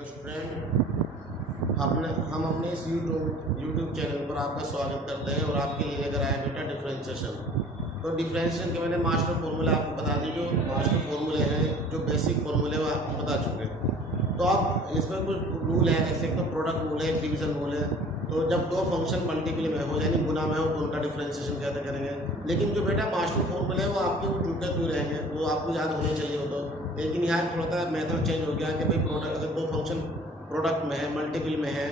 Hello student, हम अपने इस यूट्यूब चैनल पर आपका स्वागत करते हैं और आपके लिए लेकर आए बेटा डिफरेंशिएशन। तो डिफरेंशिएशन के मैंने मास्टर फॉर्मूला आपको बता दी, जो मास्टर फॉर्मूले हैं, जो बेसिक फॉर्मूले वो आपको बता चुके हैं। तो आप इसमें कुछ रूल है, जैसे एक तो प्रोडक्ट रूल है, डिवीजन रूल है। तो जब दो फंक्शन मल्टीपल में हो यानी गुना में हो तो उनका डिफरेंशिएशन कैसे करेंगे। लेकिन जो बेटा मास्टर फॉर्मूले है वो आपके वो जुड़ते हुए रहेंगे, वो आपको याद होने चाहिए हो। तो लेकिन यहाँ थोड़ा सा मेथड चेंज हो गया कि भाई प्रोडक्ट अगर दो फंक्शन प्रोडक्ट में है, मल्टीपल में है,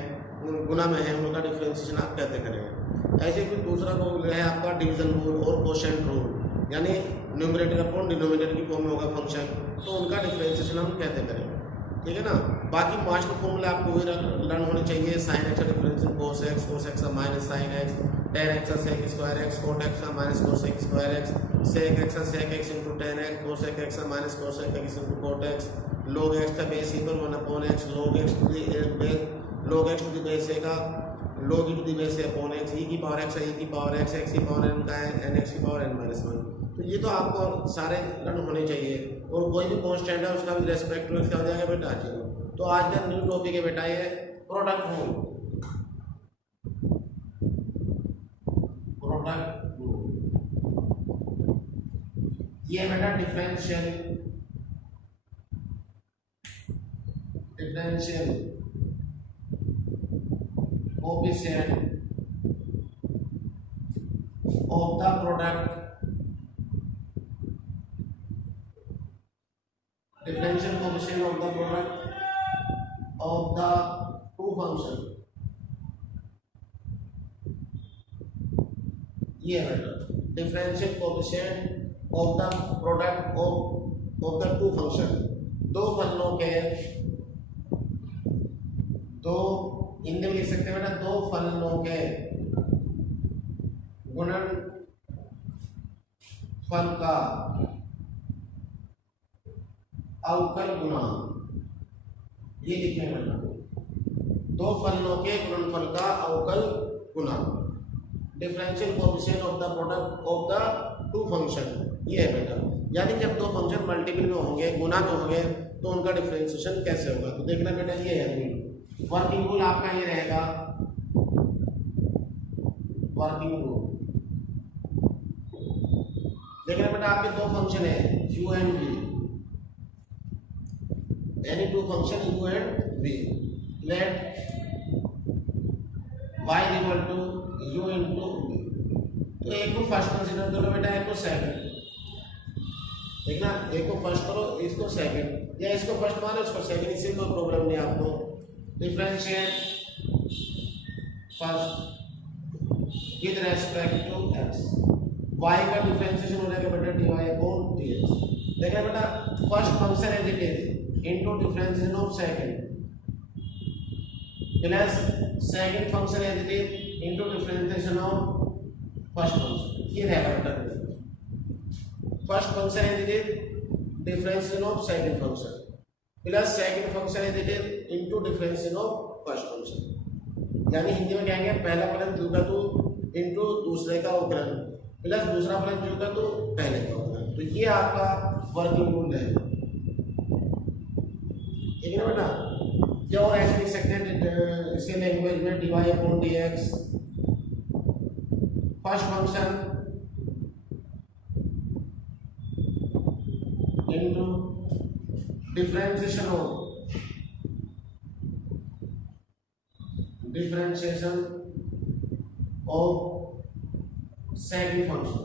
गुना में है, उनका डिफरेंशिएशन आप कैसे करेंगे। ऐसे फिर दूसरा रूल है आपका डिवीजन रूल और कोशेंट रूल, यानी न्यूमरेटर अपॉन डिनोमिनेटर की फॉर्म में होगा फंक्शन, तो उनका डिफरेंशिएशन हम कैसे करेंगे, ठीक है ना। बाकी मास्टर फॉर्मूला आपको वही लर्न होने चाहिए। साइन एक्स का डिफरेंशियल कोस एक्स का minus sine x, tan x का sec square x, cot x का minus cosec square x, sec x का sec x into tan x, cosec x का minus cosec x into cot x, log x का base equal 1 upon x, log x to the base a का log e to the base a upon x, e की power x है, e की power x, x की power n का है, n x की power n minus 1। तो ये तो आपको सारे लर्न होने चाहिए। और कोई भी कांस्टेंट है उसका भी रेस्पेक्ट टू क्या हो जाएगा बेटा, जीरो। तो आज का न्यू टॉपिक है बेटा ये प्रोडक्ट रूल। प्रोडक्ट रूल ये बेटा differential coefficient of the product, differential coefficient of the product of the two function, ये है differential coefficient of the product of the two function। दो फलनों के, दो हिंदी में लिख सकते हैं बेटा, दो फलनों के गुणन फल का अवकल गुणांक, ये लिखे बेटा, दो फलनों के गुणनफल का अवकल गुणांक, differential coefficient of the product of the two function, ये है बेटा। यानी जब दो फंक्शन मल्टीपल में होंगे, गुना में होंगे, तो उनका डिफरेंशिएशन कैसे होगा। तो देखना बेटा, ये है रूल। वर्किंग रूल आपका ये रहेगा, वर्किंग रूल देखना बेटा, आपके दो फंक्शन है u and v, any two function u and v, let y equal to u into v। तो एक को फर्स्ट कंसीडर करो बेटा, एक को सेकंड, देखना, एक को फर्स्ट करो, इसको सेकंड, या इसको फर्स्ट मानो इसको सेकंड, इससे कोई प्रॉब्लम नहीं आपको। Differentiate first with respect to x, y का डिफरेंशिएशन हो जाएगा बेटा dy अपॉन dx। देखना बेटा, first function as it is into differentiation of second plus second function as it is into differentiation of first function, ये रहेगा बेटा। First function as it is differentiation of second function plus second function as it is into differentiation of first function. यानी हिंदी में कहेंगे पहला फलन जो का तो इनटू दूसरे का अवकलन प्लस दूसरा फलन जो का तो पहले का अवकलन। तो ये आपका वर्किंग रूल है, ठीक है बेटा। या और ऐसे लिख सकते हैं इसी लैंग्वेज में dy upon dx, first function into differentiation of second function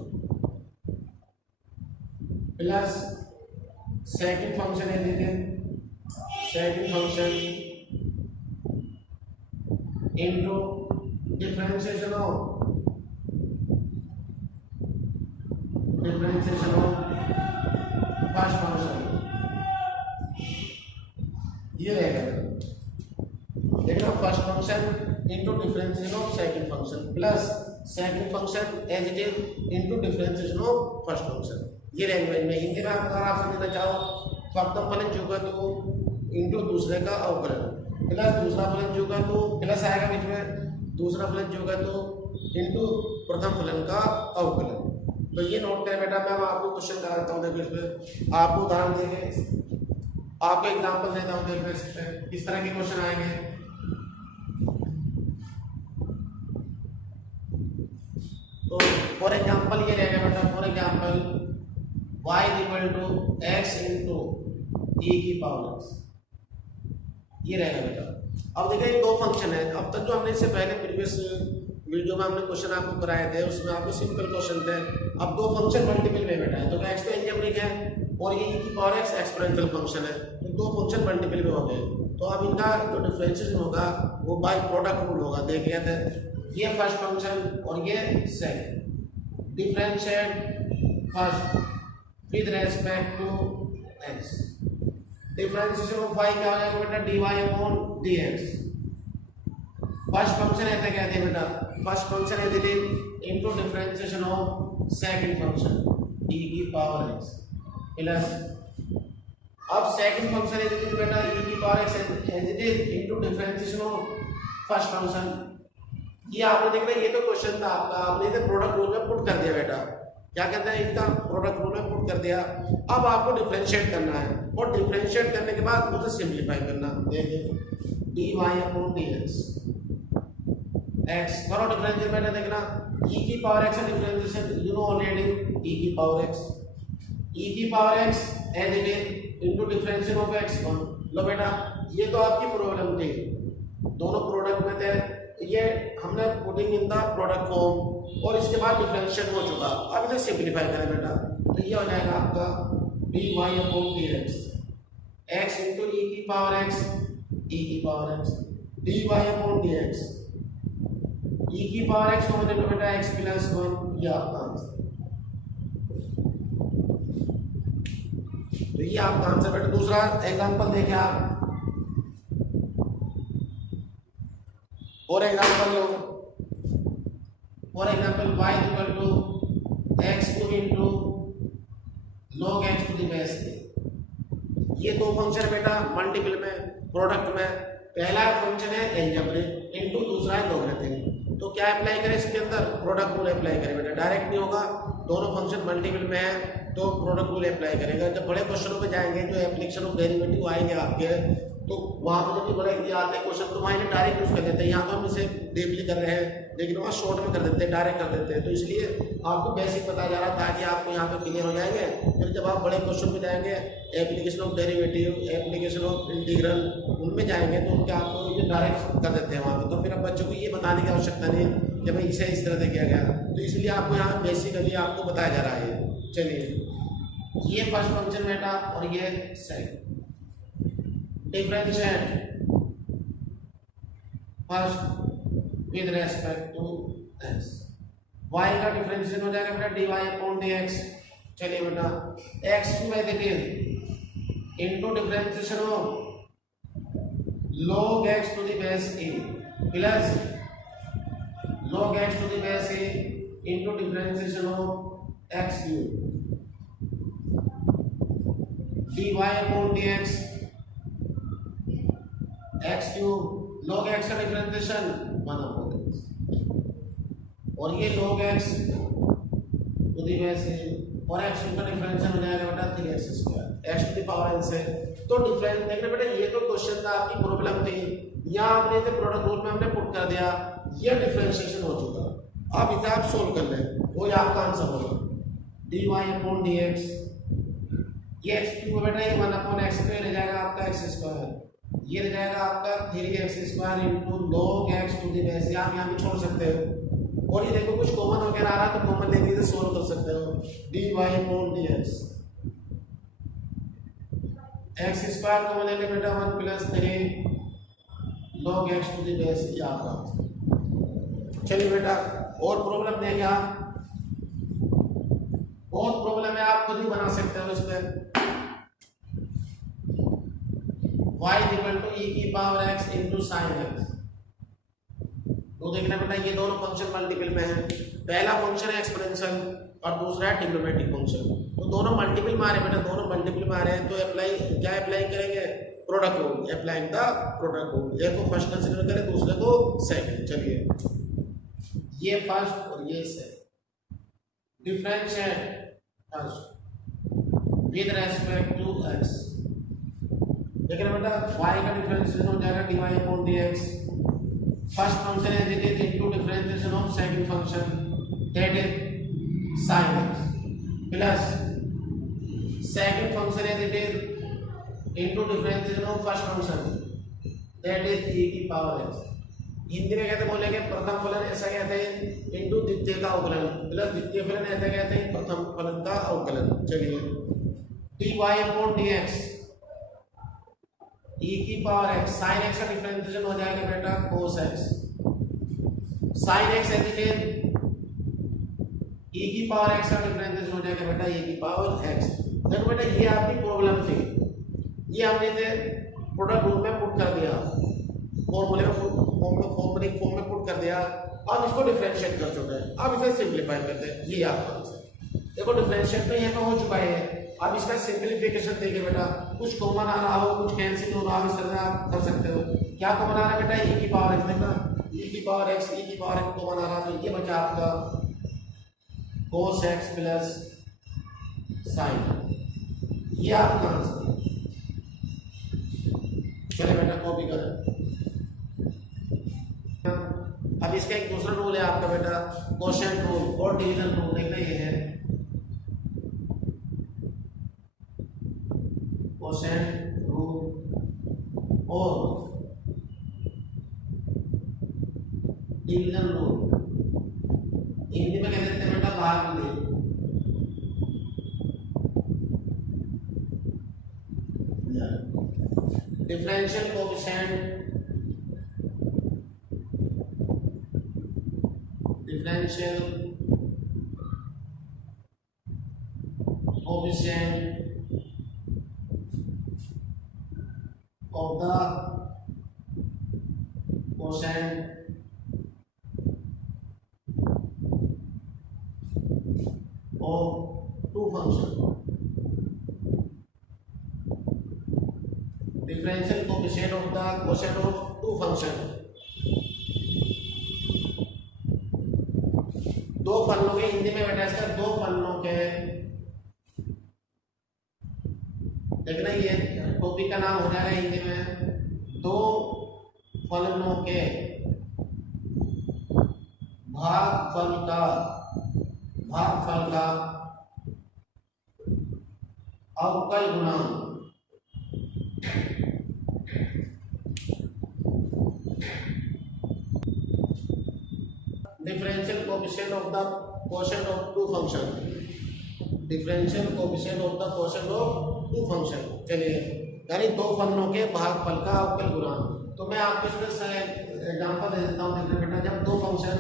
plus second function है, देखें second function into differentiation of first function, ये रहेगा। देखना, first function into differentiation of second function plus second function as it is into differentiation of first function, ये language में। हिंदी में अगर आप समझना चाहो तो प्रथम फलन जो का तो इनटू दूसरे का अवकलन प्लस दूसरा फलन जो का तो प्लस आएगा बीच में, दूसरा फलन जो का तो इनटू प्रथम फलन का अवकलन। तो ये नोट करें बेटा, मैं आपको क्वेश्चन कराता हूँ। देखो इसमें आपको उदाहरण देंगे, आपको एग्जांपल देता हूँ, देख सकते हैं किस तरह के क्वेश्चन आएंगे। तो फॉर एग्जांपल ये रहेगा बेटा, for example y equal to x into e की पावर x, ये रहेगा बेटा। अब देखिए दो फंक्शन है। अब तक जो हमने इससे पहले प्रीवियस वीडियो में हमने क्वेश्चन आपको कराए थे, उसमें आपको सिंपल क्वेश्चन थे। अब दो फंक्शन मल्टीपल में बेटा है, तो x तो एल्जेब्रिक है और ये e की पावर x एक्सपोनेंशियल फंक्शन है, तो दो फंक्शन मल्टीपल में हो गए। तो अब इनका जो डिफरेंशिएशन होगा वो बाय प्रोडक्ट रूल होगा। देखिए थे ये फर्स्ट फंक्शन और ये second, differentiate first with respect to x। Differentiation of y क्या हो जाएगा बेटा, dy upon dx। First function ऐसे कहते हैं बेटा, फर्स्ट फंक्शन है this into differentiation of second function e की पावर x प्लस, अब सेकंड फंक्शन है दिस बेटा e की power x as it is into differentiation of first function. ये आपने देख रहा है, ये तो क्वेश्चन था आपका, आपने इसे प्रोडक्ट रूल में पुट कर दिया बेटा। क्या कहते हैं, इसका प्रोडक्ट रूल में पुट कर दिया। अब आपको डिफरेंशिएट करना है और डिफरेंशिएट करने के बाद उसे सिंपलीफाई करना। देखिए dy अपॉन dx x करो डिफरेंशिएट, मैंने देखना e की power x differentiation you know already, e की पावर x, e की power x as it is into differentiation of x। लो बेटा ये तो आपकी प्रॉब्लम थी, दोनों प्रोडक्ट में थे, ये हमने putting in the product form और इसके बाद डिफरेंशिएट हो चुका। अब इसे सिंपलीफाई करें बेटा, तो ये हो जाएगा आपका dy upon dx x into e की पावर x, e की power x dy upon dx e की पावर x को मतलब बेटा x प्लस 1, ये आपका आंसर। तो ये आपका आंसर बेटा। दूसरा एग्जांपल देखें आप, फॉर एग्जांपल लो, for example y equal to x cube into log x to the base a। ये दो फंक्शन बेटा मल्टीपल में, प्रोडक्ट में, पहला फंक्शन है एल्जेब्रिक इनटू दूसरा है लॉगरिथमिक। तो क्या अप्लाई करें इसके अंदर, प्रोडक्ट रूल अप्लाई करें बेटा। डायरेक्ट नहीं होगा, दोनों फंक्शन मल्टीपल में है तो प्रोडक्ट रूल अप्लाई करेगा। जब बड़े क्वेश्चनों पे जाएंगे, जो एप्लीकेशन ऑफ डेरिवेटिव आएंगे आपके, तो वहां पर जब भी बड़े आते हैं क्वेश्चन तो वहाँ डायरेक्ट यूज कर देते हैं। यहाँ तो हम इसे डीपली कर रहे हैं, लेकिन वहाँ शॉर्ट में कर देते हैं, डायरेक्ट कर देते हैं। तो इसलिए आपको बेसिक पता जा रहा था कि आपको यहाँ पे क्लियर हो जाएंगे। फिर जब आप बड़े क्वेश्चन पे जाएंगे, application of derivative, application of integral, उनमें जाएंगे तो उनके आपको ये डायरेक्ट कर देते हैं वहाँ पे। तो फिर अब बच्चों को ये बताने की आवश्यकता नहीं कि भाई इसे इस तरह से किया गया। तो इसलिए आपको यहाँ बेसिकली आपको बताया जा रहा है। चलिए ये फर्स्ट फंक्शन बेटा और ये second, differentiate first with respect to x। y का डिफरेंशिएशन हो जाएगा बेटा dy अपॉन dx। चलिए बेटा x to as it is into differentiation of log x to the base a plus log x to the base a into differentiation of x cube dy upon dx x cube log x का differentiation 1 upon x और ये log x to the base a और x का differentiation हो जाएगा बेटा 3x square x to the power n से। तो डिफरेंस देखना बेटा, ये तो क्वेश्चन था, आपकी प्रॉब्लम थी, यहाँ आपने इसे प्रोडक्ट रूल में हमने पुट कर दिया, ये डिफरेंशिएशन हो चुका। अब इसे आप सोल्व कर लें, वो आपका आंसर होगा dy अपॉन dx। ये x क्यूब बेटा ये 1 अपॉन x पे रह जाएगा आपका x स्क्वायर, ये रह जाएगा आपका 3x square into log x to the base. आप यहाँ भी छोड़ सकते हो और ये देखो कुछ कॉमन वगैरह आ रहा है तो कॉमन लेके इसे सोल्व कर सकते हो। dy upon dx x square common ले ले बेटा 1 plus 3 log x to the base, ये आपका। चलिए बेटा और प्रॉब्लम देंगे आप, बहुत प्रॉब्लम है, आप खुद ही बना सकते हो इस पे। y इक्वल टू e की power x into sin x। तो देखना बेटा ये दोनों फंक्शन मल्टीपल में है, पहला फंक्शन है एक्सपोनेंशियल और दूसरा है ट्रिग्नोमेट्रिक फंक्शन। तो दोनों मल्टीपल में आ रहे हैं बेटा, दोनों मल्टीपल में आ रहे हैं तो अप्लाई क्या अप्लाई करेंगे, product rule, applying the product rule. एक को फर्स्ट कंसीडर करें, दूसरे को सेकंड। चलिए ये फर्स्ट और ये second, differentiate first with respect to x देखिए बेटा y का डिफरेंशिएशन हो जाएगा dy upon dx। First function as it is into differentiation of second function that is sin x plus second function as it is into differentiation of first function that is e की power x। Hindi में कहते बोलेंगे प्रथम फलन ऐसा कहते हैं into द्वितीय का अवकलन प्लस द्वितीय फलन ऐसा कहते हैं प्रथम फलन का अवकलन। चलिए dy अपॉन dx e की पावर x sin x का डिफरेंशिएशन हो जाएगा बेटा cos x sin x as it is e की पावर x का डिफरेंशिएशन हो जाएगा बेटा e की पावर x। देखो बेटा ये आपकी प्रॉब्लम थी, ये हमने इसे प्रोडक्ट रूप में पुट कर दिया, फॉर्मूले में फॉर्म में पुट कर दिया। अब इसको डिफरेंशिएट कर चुके हैं, अब इसे सिंपलीफाई करते हैं। ये आपका आंसर देखो डिफरेंशिएट तो यहाँ पे हो चुका है। अब इसका सिंपलीफिकेशन देखिए बेटा, कुछ कॉमन आ रहा हो कुछ कैंसिल हो रहा हो, इस तरह आप कर सकते हो। क्या कॉमन आ रहा है बेटा e की पावर x, देखना e की पावर x कॉमन आ रहा है तो ये बचा आपका cos x प्लस sin। ये आपका आंसर। चलिए बेटा कॉपी करें। अब इसका एक दूसरा रूल है आपका बेटा क्वोशिएंट रूल और डिवीजन रूल। देखना ये है क्वोशिएंट रूल और डिवीजन रूल। हिंदी में कह देते हैं बेटा भाग ले। Differential coefficient differential coefficient of the quotient of two functions। differential coefficient of the quotient of two functions। दो फलनों के हिंदी में बेटा इसका दो फलनों के, देखना ये टॉपिक का नाम हो जाएगा हिंदी में दो फलनों के भागफल का अवकल गुणांक। differential coefficient of the quotient of two function। differential coefficient of the quotient of two function। चलिए यानी दो फलनों के भागफल का अवकल गुणांक। तो मैं आपको इसमें एग्जांपल दे देता हूँ। देखिए बेटा जब दो फंक्शन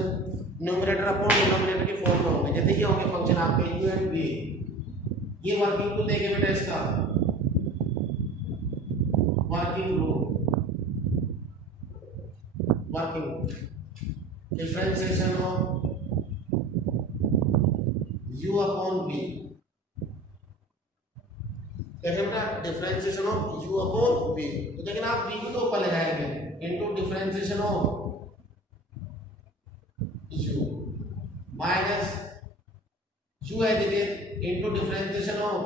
न्यूमरेटर अपॉन डिनोमिनेटर की फॉर्म में होंगे, जैसे ये होंगे फंक्शन आपके u एंड v, ये वर्किंग रूल देखिए बेटा इसका working differentiation of u upon v। देखिए बेटा differentiation of u upon v, तो देखना आप v को तो ऊपर ले जाएंगे into differentiation of u minus u as it is into differentiation of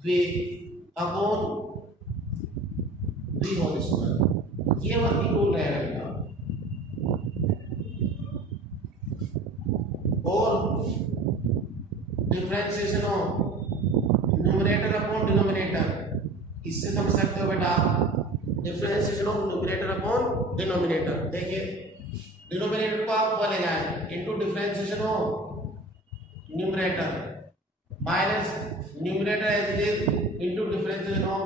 v upon v whole square. ये वर्किंग रूल रहेगा और differentiation of numerator upon denominator, इससे समझ सकते हो बेटा differentiation of numerator upon denominator. देखिए डिनोमिनेटर को आप ऊपर ले जाएं into differentiation of numerator minus numerator as it is into differentiation of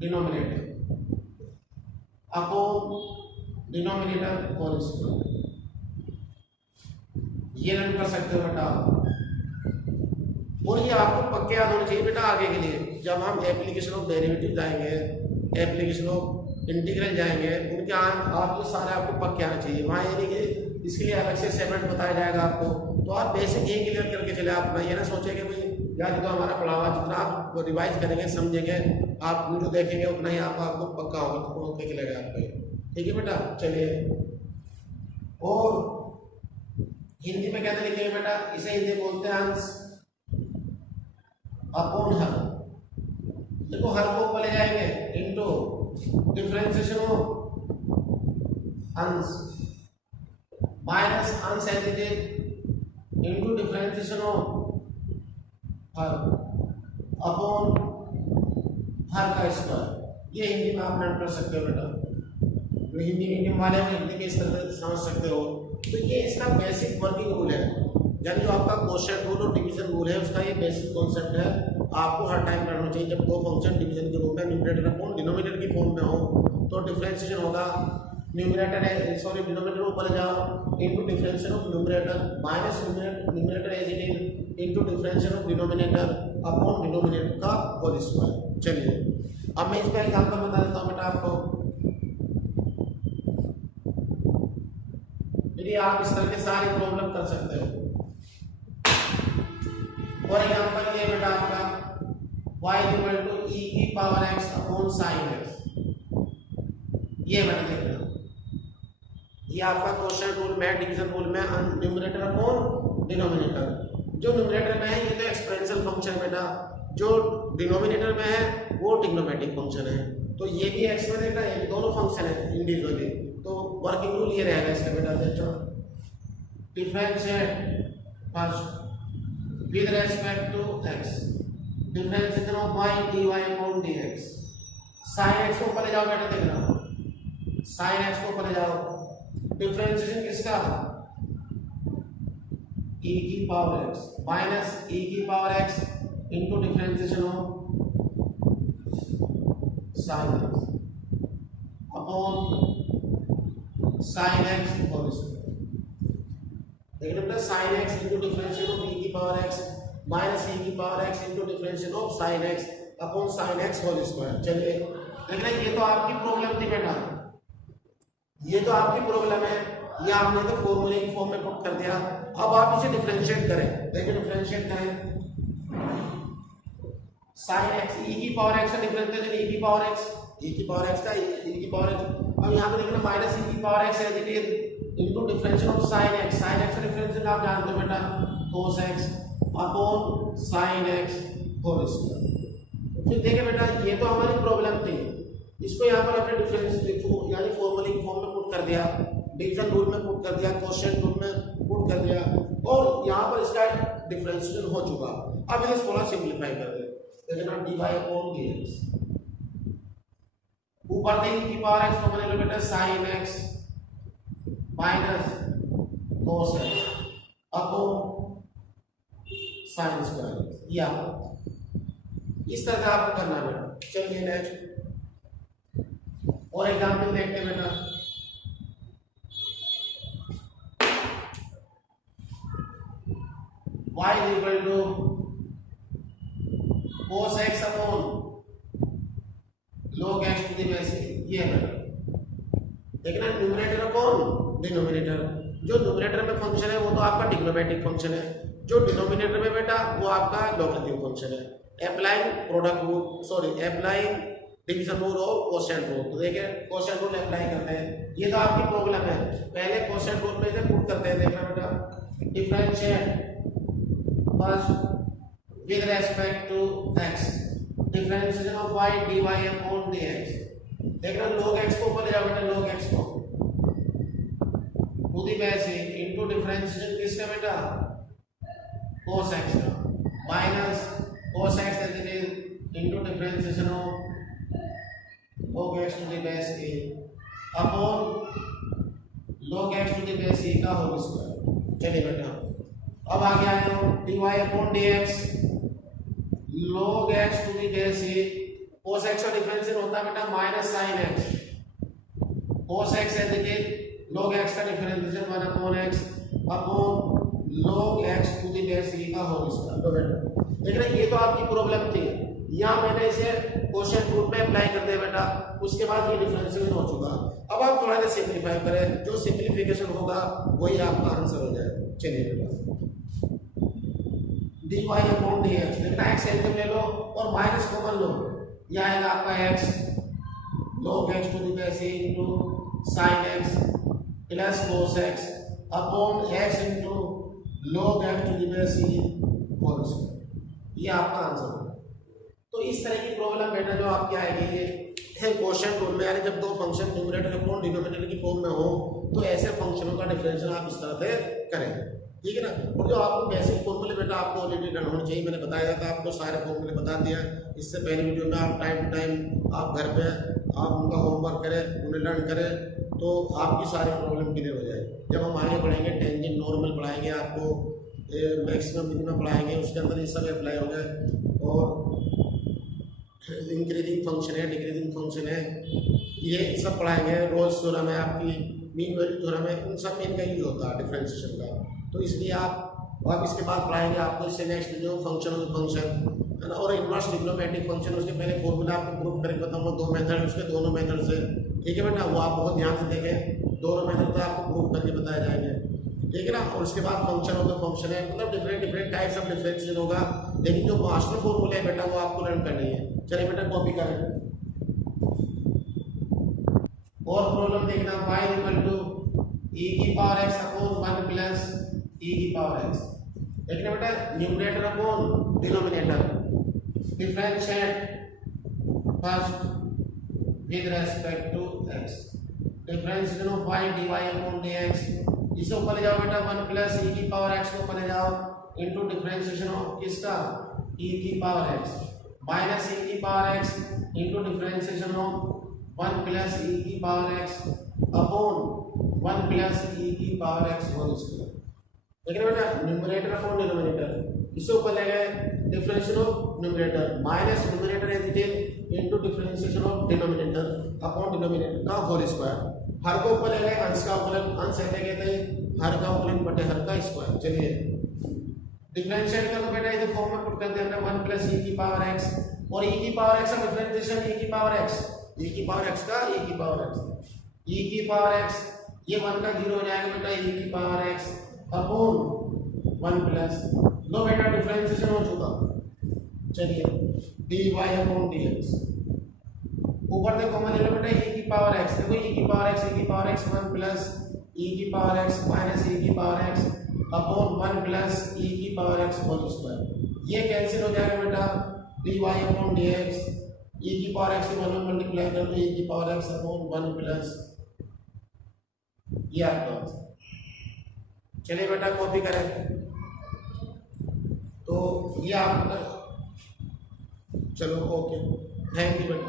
denominator upon denominator whole square. ये रन कर सकते हो बेटा। और ये आपको पक्के याद होने चाहिए बेटा आगे के लिए, जब हम एप्लीकेशन ऑफ डेरिवेटिव जाएंगे, एप्लीकेशन ऑफ इंटीग्रल जाएंगे, उनके आप ये सारे आपको पक्के आना चाहिए। वहाँ ये नहीं कि इसके लिए अलग से सेपरेट बताया जाएगा आपको, तो आप बेसिक ये क्लियर करके चले। आप ये ना सोचे कि भाई यार तो हमारा पढ़ा हुआ, जितना आप रिवाइज करेंगे समझेंगे आप वीडियो देखेंगे उतना ही आपको पक्का होगा, तो ओके चलेगा आपको। ठीक है बेटा। चलिए और हिंदी में कहते लिखेंगे बेटा, इसे हिंदी बोलते हैं अंश अपॉन हर। देखो हर को ऊपर ले जाएंगे इनटू डिफरेंशिएशन ऑफ अंश माइनस अंश as it is into differentiation of हर अपॉन हर का स्क्वायर। ये हिंदी में आप लर्न कर सकते हो बेटा, तो हिंदी मीडियम वाले में हिंदी में इस तरह से समझ सकते हो। तो ये इसका बेसिक वर्किंग रूल है, यानी जो आपका क्वोशिएंट रूल और डिवीजन रूल है उसका ये बेसिक कॉन्सेप्ट है, आपको हर टाइम करना चाहिए। जब दो फंक्शन डिवीजन के रूप में न्यूमरेटर अपॉन डिनोमिनेटर की फॉर्म में हो तो डिफरेंशिएशन होगा न्यूमरेटर है सॉरी डिनोमिनेटर ऊपर ले जाओ into differentiation of numerator minus numerator as it is into differentiation of denominator upon denominator का होल स्क्वायर। चलिए अब मैं इसका एग्जांपल बता देता हूं बेटा आपको। यदि आप इस तरह के सारी प्रॉब्लम कर सकते हो। फॉर एग्जांपल ये बेटा आपका y इक्वल टू e की power x upon sin x, ये मैंने देखना ये आपका क्वोशिएंट रूल में डिवीजन रूल में न्यूमरेटर अपॉन डिनोमिनेटर। जो न्यूमरेटर में है ये तो एक्सपोनेंशियल फंक्शन है बेटा, जो डिनोमिनेटर में है वो ट्रिग्नोमेट्रिक फंक्शन है। तो ये भी x में देखना, ये दोनों फंक्शन है इंडिविजुअली। तो वर्किंग रूल ये रहेगा इसका बेटा, देखो differentiate first with respect to x differentiation of y dy upon dx। sin x को ऊपर ले जाओ बेटा, देखना sin x को ऊपर ले जाओ, डिफरेंशिएशन किसका e की पावर x माइनस e की power x into differentiation of sin x upon sin x whole square. देखिए बेटा sin x into differentiation of e की पावर x माइनस e की power x into differentiation of sin x upon sin x whole square. चलिए देखना ये तो आपकी problem थी बेटा, ये तो आपकी प्रॉब्लम है, ये आपने तो फॉर्मूले की फॉर्म में पुट कर दिया। अब आप इसे डिफरेंशिएट करें, देखिए डिफरेंशिएट करें sin x e की पावर x का डिफरेंशिएशन e की पावर x e की पावर x का e की पावर x। अब यहां पे देखना माइनस e की पावर x है it is into differentiation of sin x का डिफरेंशिएशन आप जानते हो बेटा cos x upon sin x whole square. फिर देखिए बेटा ये तो हमारी प्रॉब्लम थी, इसको यहाँ पर हमने डिफरेंस यानी फॉर्मूले की फॉर्म में पुट कर दिया, डिवीजन रूल में पुट कर दिया, क्वोशिएंट रूल में पुट कर दिया और यहाँ पर इसका डिफरेंशिएशन हो चुका। अब इसे थोड़ा सिंपलीफाई कर दे, देखना dy अपॉन dx ऊपर दे की पावर x को बनेगा बेटा sin x minus cos x upon sin square. ये आपको इस तरह से आपको करना बेटा। चलिए नेक्स्ट और एग्जांपल देखते हैं बेटा। y equal to cos x upon log x to the base ये है बेटा। देखना न्यूमरेटर अपॉन डिनोमिनेटर, जो न्यूमरेटर में फंक्शन है वो तो आपका ट्रिग्नोमेट्रिक फंक्शन है, जो डिनोमिनेटर में बेटा वो आपका लॉगरिथम फंक्शन है। Applying product rule sorry applying division rule और क्वोशिएंट रूल। तो देखिए क्वोशिएंट रूल अप्लाई करते हैं, ये तो आपकी प्रॉब्लम है। पहले क्वोशिएंट रूल में इसे पुट करते हैं, देखना बेटा differentiate first with respect to x differentiation of y dy upon dx। देखना log x को ऊपर ले जाओ बेटा, log x को to the base into differentiation किसका बेटा cos x का minus cos x as it is into differentiation of log x to the base a upon log x to the base a का whole square. चलिए बेटा अब आगे आए हम dy upon dx log x to the base a cos x का differential होता है बेटा minus sin x cos x as it is log x का differential 1 upon x upon log x to the base a का whole square. तो बेटा देख रहे ये तो आपकी प्रॉब्लम थी, यहाँ मैंने इसे क्वोशिएंट रूल में अप्लाई कर दिया बेटा, उसके बाद ये डिफरेंशिएशन हो चुका। अब आप थोड़ा सा सिंपलीफाई करें, जो सिंपलीफिकेशन होगा वही आपका आंसर हो जाएगा। चलिए बेटा dy अपॉन dx देखना x एल्सियम ले लो और माइनस कॉमन लो, यह आएगा आपका x log x to the base a into sin x plus cos x upon x into log x to the base a whole square. ये आपका आंसर है। तो तो इस तरह की प्रॉब्लम बेटा जो आपकी आएगी ये है क्वेश्चन रूल में, यानी जब दो फंक्शन न्यूमरेटर अपॉन डिनोमिनेटर की फॉर्म में हो तो ऐसे फंक्शनों का डिफरेंशियल आप इस तरह से करेंगे, ठीक है ना। और जो आपको बेसिक फॉर्मूले बेटा आपको ऑलरेडी डन होना चाहिए, मैंने बताया था आपको सारे फॉर्मूले बता दिया इससे पहले वीडियो में। आप टाइम टू टाइम आप घर पे आप उनका होमवर्क करें, उन्हें लर्न करें, तो आपकी सारी प्रॉब्लम क्लियर हो जाएगी। जब हम आगे बढ़ेंगे टेंजेंट नॉर्मल पढ़ाएंगे आपको, मैक्सिमम मिनिमम पढ़ाएंगे, उसके अंदर ये सब अप्लाई होगा। और इंक्रीजिंग फंक्शन है, डिक्रीजिंग फंक्शन है, ये सब पढ़ाएंगे। रोज थ्योरम है आपकी, मीन वैल्यू थ्योरम है, उन सब में इनका यूज होता है डिफरेंशिएशन का। तो इसलिए आप इसके बाद पढ़ाएंगे आपको इससे नेक्स्ट जो फंक्शन है ना, और इनवर्स ट्रिग्नोमेट्रिक फंक्शन, उसके पहले फॉर्मूला आपको प्रूव करके बताऊंगा, दो मेथड उसके, दोनों मेथड से, ठीक है बेटा। वो आप बहुत ध्यान से देखें, दोनों मेथड से आपको प्रूव करके बताए जाएंगे, ठीक है ना। और उसके बाद फंक्शन होगा, फंक्शन है मतलब डिफरेंट टाइप्स ऑफ डिफरेंशिएशन होगा, लेकिन जो मास्टर फॉर्मूला है बेटा वो आपको लर्न करनी है। चलिए बेटा कॉपी करें और प्रॉब्लम देखना, y इक्वल टू e की power x upon 1 plus e की पावर x। देखना बेटा numerator upon denominator, differentiate first with respect to x, differentiation of y dy upon dx। इसे ऊपर ले जाओ बेटा 1 प्लस e की पावर x को ऊपर ले जाओ इनटू डिफरेंशिएशन ऑफ किसका, e की पावर x माइनस e की power x into differentiation of 1 plus e की power x upon 1 plus e की पावर x होल स्क्वायर। देखिए बेटा न्यूमरेटर अपॉन डिनोमिनेटर, इसे ऊपर ले गए differentiation of numerator minus numerator as it is into differentiation of denominator upon denominator का whole square. हर को ऊपर ले गए, अंश का अवकलन, अंश ऐसे कहते हैं हर का अवकलन बटे हर का स्क्वायर। चलिए डिफरेंशिएट कर लो बेटा, इधर फॉर्म में पुट कर देना 1 प्लस e की पावर x, और e की पावर x का डिफरेंशिएशन e की पावर x, e की पावर x का e की पावर x, e की पावर x ये 1 का 0 हो जाएगा बेटा, e की पावर x अपॉन 1 प्लस, लो बेटा डिफरेंशिएशन हो चुका। चलिए dy अपॉन dx, ऊपर देखो कॉमन ले लो बेटा e की पावर x, देखो e की पावर x, e की पावर x 1 प्लस e की पावर x माइनस e की power x upon 1 plus e की पावर x होल स्क्वायर। ये कैंसिल हो जाएगा बेटा, dy अपॉन dx, e की पावर x से 1 मल्टीप्लाई कर दो e की पावर x अपॉन 1 प्लस, ये आपका आंसर। चलिए बेटा कॉपी करें, तो ये आपका, चलो ओके, थैंक यू बेटा।